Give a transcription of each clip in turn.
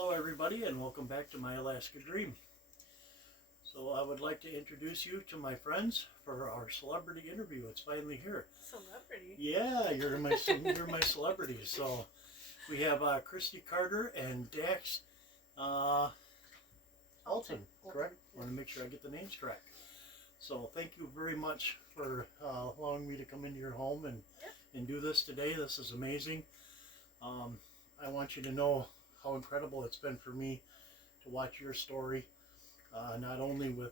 Hello, everybody, and welcome back to My Alaska Dream. So, I would like to introduce you to my friends for our celebrity interview. It's finally here. Celebrity? Yeah, you're my celebrity. So, we have Christy Carter and Dax Alton, correct? I want to make sure I get the names correct. So, thank you very much for allowing me to come into your home and do this today. This is amazing. I want you to know how incredible it's been for me to watch your story, not only with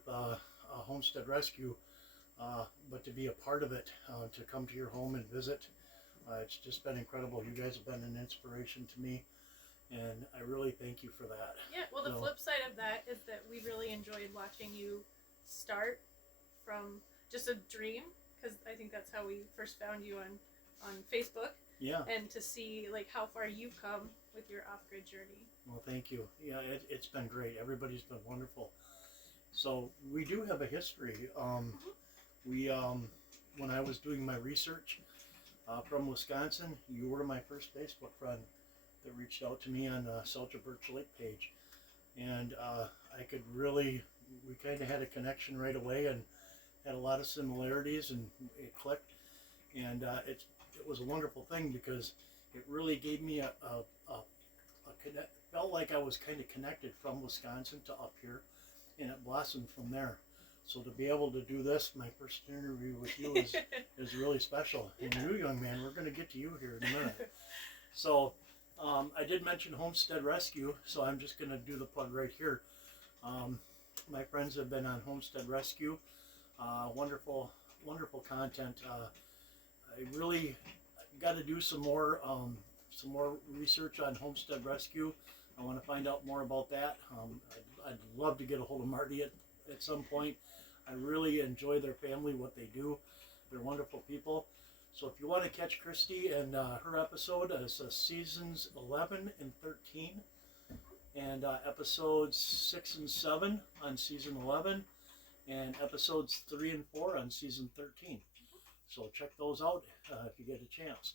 Homestead Rescue, but to be a part of it, to come to your home and visit. It's just been incredible. You guys have been an inspiration to me, and I really thank you for that. Yeah, well, the flip side of that is that we really enjoyed watching you start from just a dream, because I think that's how we first found you on Facebook. Yeah. And to see like how far you've come with your off-grid journey. Well, thank you. Yeah, it's been great. Everybody's been wonderful. So we do have a history. We when I was doing my research from Wisconsin, you were my first Facebook friend that reached out to me on the Selja Birch Lake page, and I could really, we kind of had a connection right away and had a lot of similarities, and it clicked, and it was a wonderful thing because it really gave me a connect, felt like I was kind of connected from Wisconsin to up here, and it blossomed from there. So to be able to do this, my first interview with you is really special. And you, young man, we're going to get to you here in a minute. So I did mention Homestead Rescue, so I'm just going to do the plug right here. My friends have been on Homestead Rescue. Wonderful, wonderful content. I really got to do some more research on Homestead Rescue. I want to find out more about that. I'd love to get a hold of Marty at some point. I really enjoy their family, what they do. They're wonderful people. So if you want to catch Christy and her episode, it's seasons 11 and 13, and episodes 6 and 7 on season 11, and episodes 3 and 4 on season 13. So check those out if you get a chance.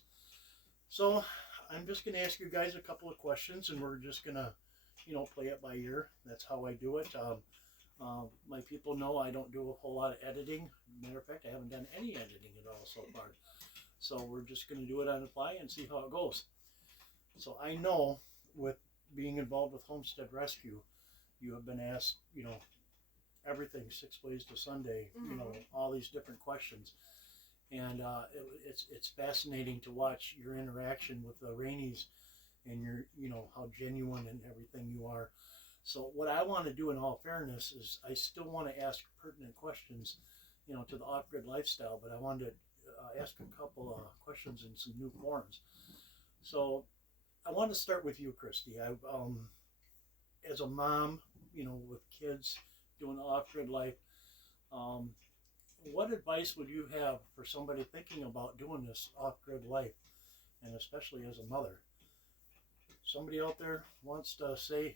So I'm just going to ask you guys a couple of questions, and we're just going to, play it by ear. That's how I do it. My people know I don't do a whole lot of editing. Matter of fact, I haven't done any editing at all so far. So we're just going to do it on the fly and see how it goes. So I know with being involved with Homestead Rescue, you have been asked, everything 6 ways to Sunday, all these different questions. And it's fascinating to watch your interaction with the Rainies and your, how genuine and everything you are. So what I want to do in all fairness is I still want to ask pertinent questions, to the off-grid lifestyle, but I wanted to ask a couple of questions in some new forms. So I want to start with you, Christy. As a mom, with kids doing off-grid life, what advice would you have for somebody thinking about doing this off-grid life, and especially as a mother? Somebody out there wants to say,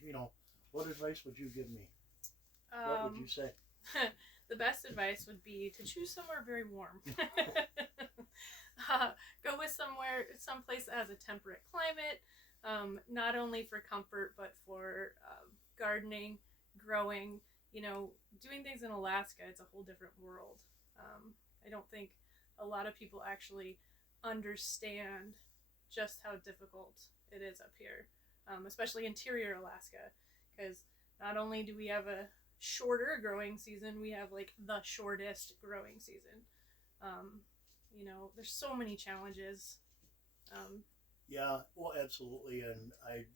what advice would you give me? What would you say? The best advice would be to choose somewhere very warm. Go with someplace that has a temperate climate, not only for comfort, but for gardening, growing, doing things in Alaska. It's a whole different world. I don't think a lot of people actually understand just how difficult it is up here, especially interior Alaska, because not only do we have a shorter growing season, we have like the shortest growing season. There's so many challenges. Yeah, well, absolutely, and I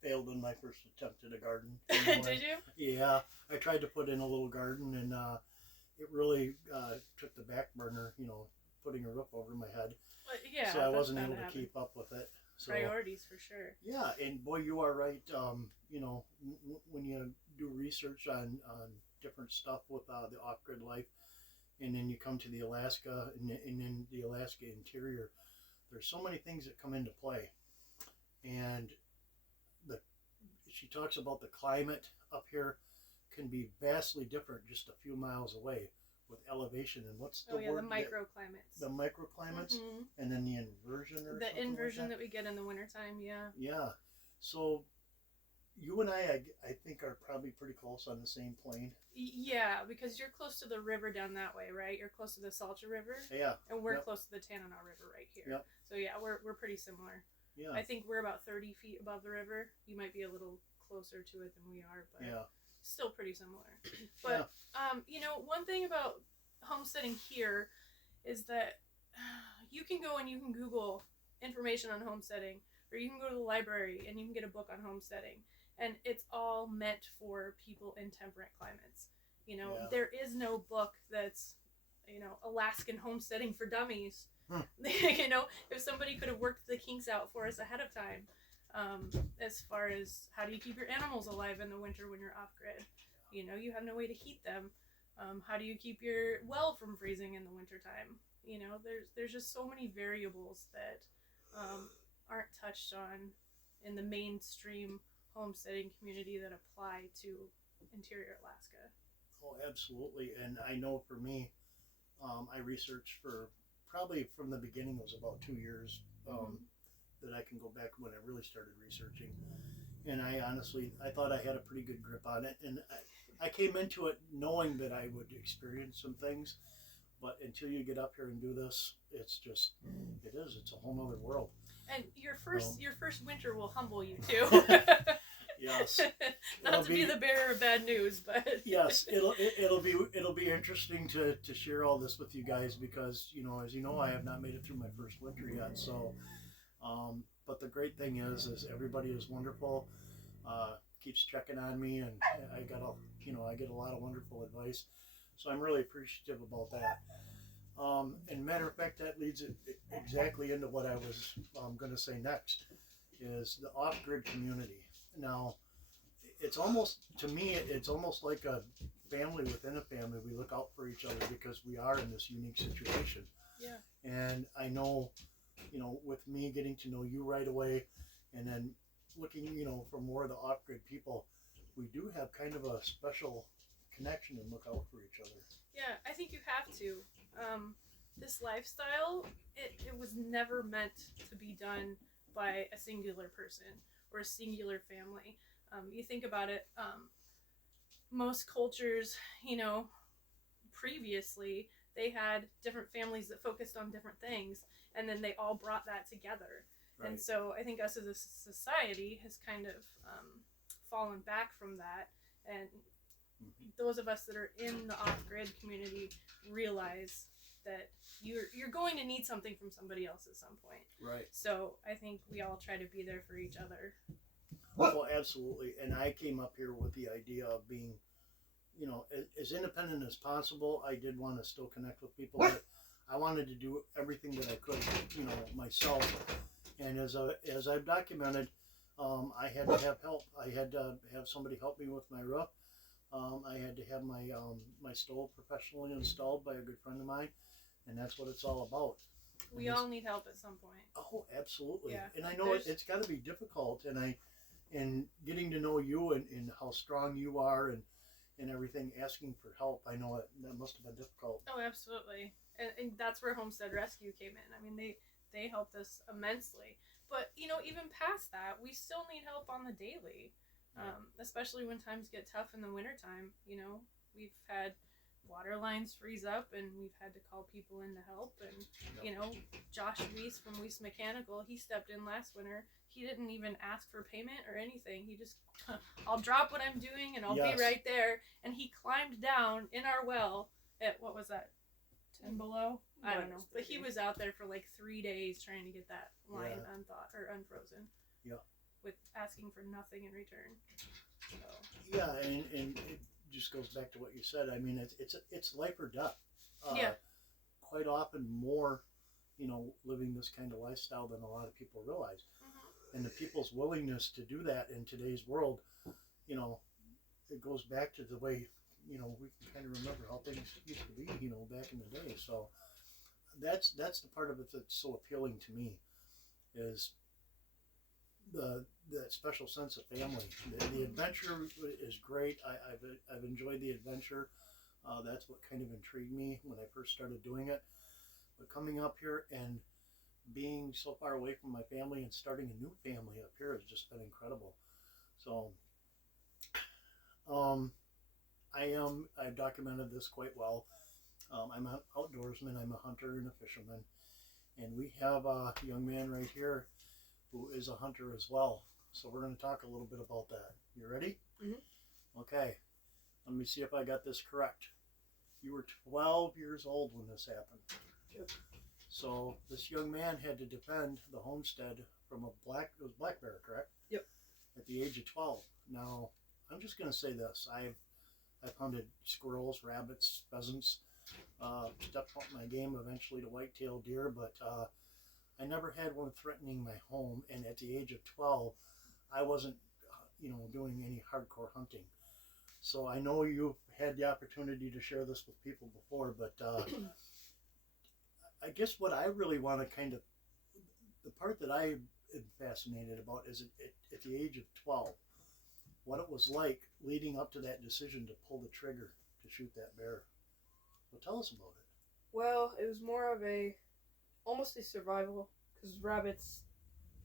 failed in my first attempt at a garden. Did you? Yeah, I tried to put in a little garden, and it really took the back burner, putting a roof over my head. Yeah, so I wasn't able to keep up with it. So, priorities for sure. Yeah, and boy, you are right. When you do research on different stuff with the off-grid life, and then you come to the Alaska and then the Alaska interior, there's so many things that come into play. And she talks about the climate up here can be vastly different just a few miles away with elevation. And what's the word? The microclimates. The microclimates, and then the inversion, or the inversion like that we get in the wintertime. Yeah. Yeah. So you and I think are probably pretty close on the same plane. Yeah, because you're close to the river down that way, right? You're close to the Salcha River, Yeah. and we're Yep. close to the Tanana River right here. Yep. So yeah, we're pretty similar. Yeah. I think we're about 30 feet above the river. You might be a little closer to it than we are, but Yeah. still pretty similar. But you know, one thing about homesteading here is that you can go and you can Google information on homesteading, or you can go to the library and you can get a book on homesteading, and it's all meant for people in temperate climates. You know, Yeah. there is no book that's, you know, Alaskan homesteading for dummies. You know, if somebody could have worked the kinks out for us ahead of time, as far as how do you keep your animals alive in the winter when you're off grid? You know, you have no way to heat them. How do you keep your well from freezing in the wintertime? You know, there's just so many variables that aren't touched on in the mainstream homesteading community that apply to interior Alaska. Oh, absolutely. And I know for me, I researched for probably from the beginning. It was about 2 years that I can go back when I really started researching. And I honestly, I thought I had a pretty good grip on it. And I came into it knowing that I would experience some things. But until you get up here and do this, it's just, it's a whole nother world. And your first winter will humble you too. Yes. Not to be the bearer of bad news, but yes, it'll be interesting to share all this with you guys because as you know I have not made it through my first winter yet. So, but the great thing is everybody is wonderful. Keeps checking on me, and I get a lot of wonderful advice. So I'm really appreciative about that. And matter of fact, that leads it exactly into what I was going to say next, is the off-grid community. Now, it's almost, to me, it's almost like a family within a family. We look out for each other because we are in this unique situation. Yeah. And I know, with me getting to know you right away, and then looking, for more of the off-grid people, we do have kind of a special connection and look out for each other. Yeah, I think you have to. This lifestyle, it was never meant to be done by a singular person or a singular family. You think about it, most cultures, previously, they had different families that focused on different things, and then they all brought that together. Right. And so I think us as a society has kind of fallen back from that, and those of us that are in the off-grid community realize that you're going to need something from somebody else at some point. Right. So I think we all try to be there for each other. Well, absolutely. And I came up here with the idea of being, as independent as possible. I did want to still connect with people, but I wanted to do everything that I could, myself. And as I've documented, I had to have help. I had to have somebody help me with my roof. I had to have my stove professionally installed by a good friend of mine, and that's what it's all about. We all need help at some point. Oh, absolutely. Yeah. And I know it's got to be difficult, and getting to know you and how strong you are and everything, asking for help, I know that must have been difficult. Oh, absolutely. And that's where Homestead Rescue came in. I mean, they helped us immensely. But, even past that, we still need help on the daily. Especially when times get tough in the wintertime. We've had water lines freeze up, and we've had to call people in to help. And Josh Weiss from Weiss Mechanical, he stepped in last winter. He didn't even ask for payment or anything. He just, I'll drop what I'm doing and I'll be right there. And he climbed down in our well at, what was that, 10 below? I don't know. But he was out there for like 3 days trying to get that line unfrozen. Yeah. With asking for nothing in return. So. Yeah, and it just goes back to what you said. I mean, it's life or death. Quite often more, living this kind of lifestyle than a lot of people realize. And the people's willingness to do that in today's world, it goes back to the way, we can kind of remember how things used to be, back in the day. So that's the part of it that's so appealing to me, is that special sense of family. The adventure is great. I've enjoyed the adventure. That's what kind of intrigued me when I first started doing it. But coming up here and being so far away from my family and starting a new family up here has just been incredible. So, I've documented this quite well. I'm an outdoorsman, I'm a hunter and a fisherman, and we have a young man right here who is a hunter as well. So we're going to talk a little bit about that. You ready? Mm-hmm. Okay. Let me see if I got this correct. You were 12 years old when this happened. Yep. So this young man had to defend the homestead from it was black bear, correct? Yep. At the age of 12. Now, I'm just going to say this. I've hunted squirrels, rabbits, pheasants, stepped up my game eventually to white-tailed deer, but I never had one threatening my home. And at the age of 12, I wasn't, doing any hardcore hunting. So I know you've had the opportunity to share this with people before, but I guess what I really want to the part that I am fascinated about is at the age of 12, what it was like leading up to that decision to pull the trigger to shoot that bear. Well, tell us about it. Well, it was more of almost a survival, because rabbits,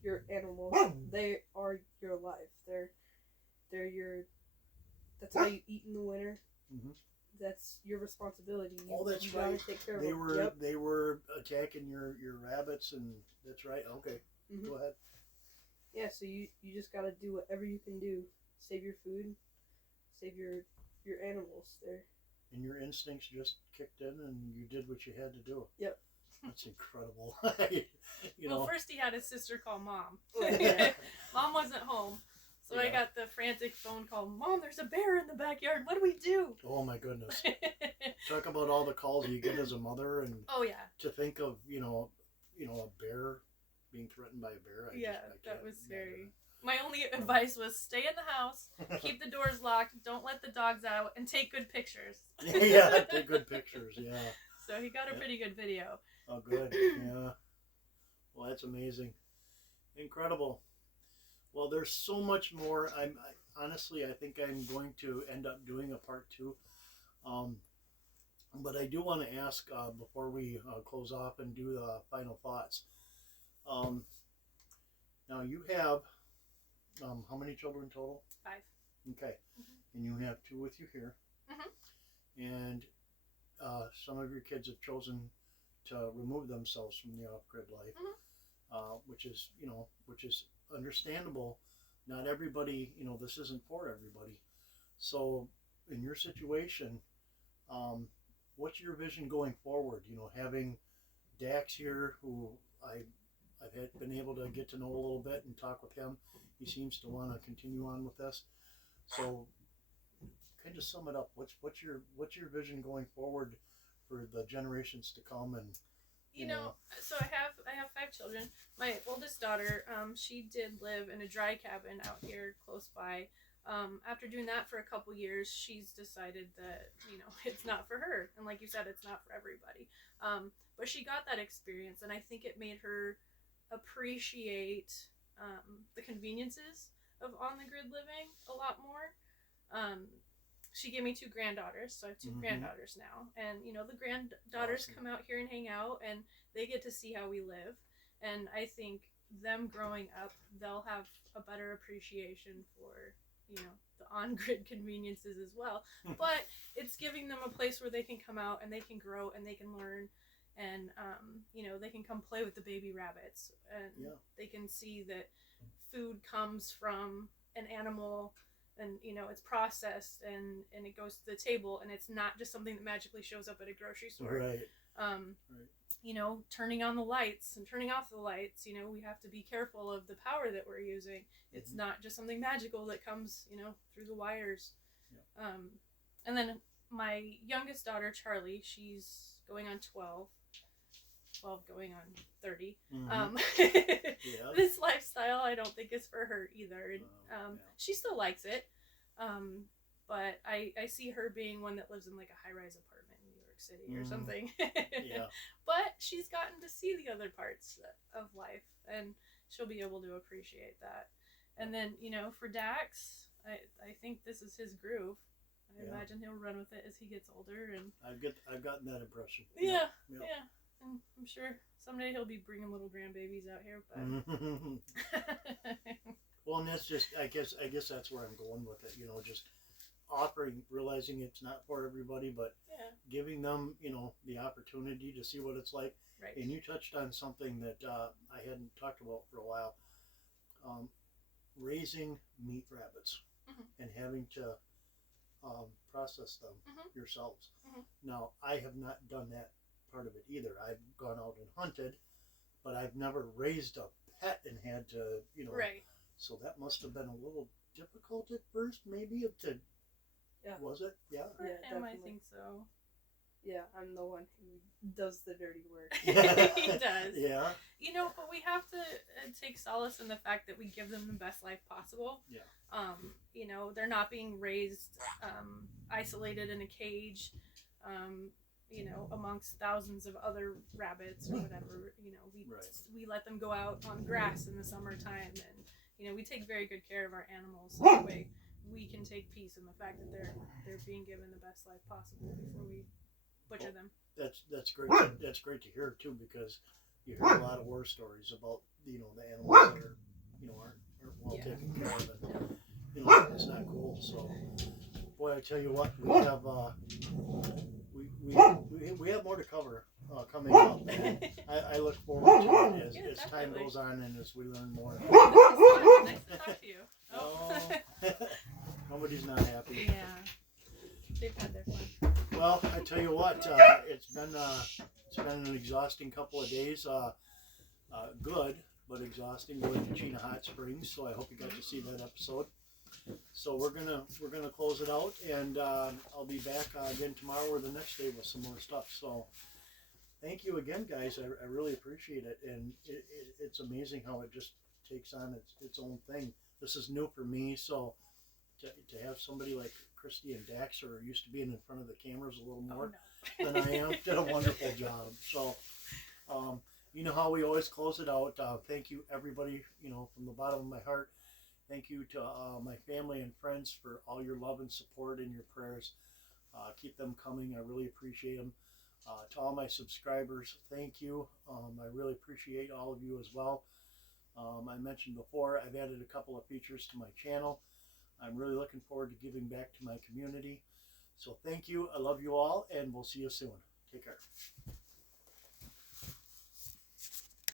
your animals, they are your life. They're your, that's how you eat in the winter. Mm-hmm. That's your responsibility. That's you right. Gotta take care of They them. were Yep. they were attacking your rabbits, and that's right. Okay, Mm-hmm. Go ahead. Yeah, so you just gotta do whatever you can do. Save your food, save your animals there. And your instincts just kicked in, and you did what you had to do. Yep. That's incredible. Well, first he had his sister call mom. Oh, yeah. Mom wasn't home. So I Yeah. got the frantic phone call, Mom, there's a bear in the backyard. What do we do? Oh my goodness. Talk about all the calls you get as a mother, and Oh, yeah. to think of, a bear being threatened by a bear. I That can't was imagine scary. My only advice was stay in the house, it. keep the doors locked, don't let the dogs out, and take good pictures. Yeah, take good pictures. Yeah. So he got a pretty good video. Oh, good. Yeah. Well, that's amazing. Incredible. Well, there's so much more. Honestly, I think I'm going to end up doing a part 2. But I do want to ask before we close off and do the final thoughts. Now you have how many children total? 5. Okay. Mm-hmm. And you have 2 with you here. Mm-hmm. And some of your kids have chosen to remove themselves from the off-grid life, which is understandable. Not everybody, this isn't for everybody. So in your situation, what's your vision going forward? Having Dax here, who I've been able to get to know a little bit and talk with him. He seems to want to continue on with this. So kind of sum it up. What's your vision going forward for the generations to come? And so I have 5 children. My oldest daughter, she did live in a dry cabin out here close by. After doing that for a couple years, she's decided that it's not for her, and like you said, it's not for everybody. But she got that experience, and I think it made her appreciate the conveniences of on-the-grid living a lot more. She gave me 2 granddaughters, so I have 2 granddaughters now. And, the granddaughters Awesome. come out here and hang out, and they get to see how we live. And I think them growing up, they'll have a better appreciation for, the on-grid conveniences as well. But it's giving them a place where they can come out and they can grow and they can learn. And, they can come play with the baby rabbits. And they can see that food comes from an animal, and it's processed and it goes to the table, and it's not just something that magically shows up at a grocery store. Right. Right. Turning on the lights and turning off the lights, we have to be careful of the power that we're using. It's not just something magical that comes through the wires. Yeah. And then my youngest daughter, Charlie, she's going on 12 going on 30. Yeah. This lifestyle I don't think is for her either. And, she still likes it, but I see her being one that lives in like a high-rise apartment in New York City or something. Yeah. But she's gotten to see the other parts of life, and she'll be able to appreciate that. And then for Dax, I think this is his groove. I imagine he'll run with it as he gets older, and I've gotten that impression. Yeah. Yep. Yeah. And I'm sure someday he'll be bringing little grandbabies out here, but Well, and that's just, I guess that's where I'm going with it. You know, just offering, realizing it's not for everybody, but Yeah. giving them, you know, the opportunity to see what it's like. Right. And you touched on something that I hadn't talked about for a while. Raising meat rabbits Mhm. and having to process them Mhm. yourselves. Mhm. Now, I have not done that part of it either. I've gone out and hunted, but I've never raised a pet and had to, you know. Right. So that must have been a little difficult at first, maybe to. Yeah. Was it? Yeah. For Yeah, him, I definitely. think so. Yeah, I'm the one who does the dirty work. He does. Yeah. You know, but we have to take solace in the fact that we give them the best life possible. Yeah. You know, they're not being raised isolated in a cage, you know, amongst thousands of other rabbits or whatever. You know, we let them go out on grass in the summertime, and you know, we take very good care of our animals. So that way, we can take peace in the fact that they're being given the best life possible before we butcher them. That's great. That's great to hear too, because you hear a lot of war stories about, you know, the animals that are, you know, aren't well taken care of, and you know, it's not cool. So, boy, I tell you what, we have we have more to cover coming up. And I look forward to it as time definitely. goes on and as we learn more. Nice to talk to you. Oh, nobody's not happy. Yeah, they've had their fun. Well, I tell you what, it's been an exhausting couple of days. Good, but exhausting going to Chena Hot Springs. So I hope you got to see that episode. So we're gonna close it out, and I'll be back again tomorrow or the next day with some more stuff. So thank you again, guys. I really appreciate it, and it's amazing how it just takes on its own thing. This is new for me, so to have somebody like Christy and Dax, who are used to being in front of the cameras a little more than I am, did a wonderful job. So, you know how we always close it out. Thank you, everybody, you know, from the bottom of my heart. Thank you to my family and friends for all your love and support and your prayers. Keep them coming. I really appreciate them. To all my subscribers, thank you. I really appreciate all of you as well. I mentioned before, I've added a couple of features to my channel. I'm really looking forward to giving back to my community. So thank you. I love you all, and we'll see you soon. Take care.